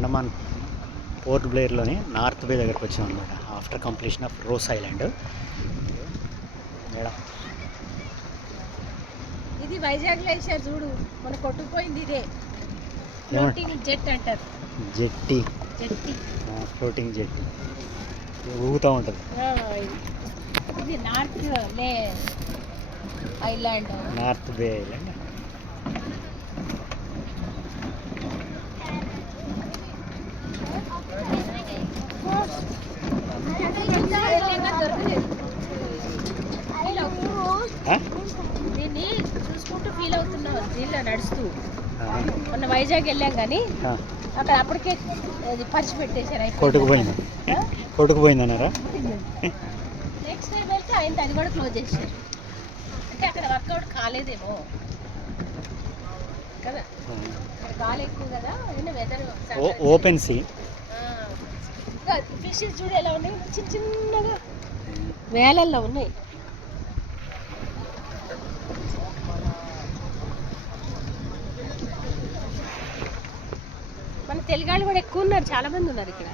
Andaman port బ్లేర్లోని north బే దగ్గరకు వచ్చాం అనమాట after completion of rose island. Madam ఇది వైజాగ్ గ్లేషియర్ చూడు, మన కొట్టుకుపోయింది ఇదే. ఫ్లోటింగ్ జెట్ అంటారు. జెట్టి ఫ్లోటింగ్ జెట్టి ఊగుతూ ఉంటుంది. ఇది నార్త్ లే ఐలాండ్, నార్త్ బే ఐలాండ్. దీన్ని చూసుకుంటూ ఫీల్ అవుతున్నావు దీనిలో నడుస్తూ. మొన్న వైజాగ్ వెళ్ళాం కానీ అక్కడ అప్పటికే పరిచి పెట్టేశారు. కొట్టుకుపోయిందన్నారా? నెక్స్ట్ టైం వెళ్తే అయింది, అది కూడా క్లోజ్ చేశారు. అంటే అక్కడ వర్కౌట్ కాలేదేమో కదా, అక్కడ గాలి ఎక్కువ కదా, అయినా వెదర్ ఓపెన్ సీ. ఫిషెస్ చూడు ఎలా ఉన్నాయి, చిన్న చిన్నగా వేలల్లో ఉన్నాయి. మన తెలుగు వాళ్ళు కూడా ఎక్కువ ఉన్నారు, చాలా మంది ఉన్నారు ఇక్కడ.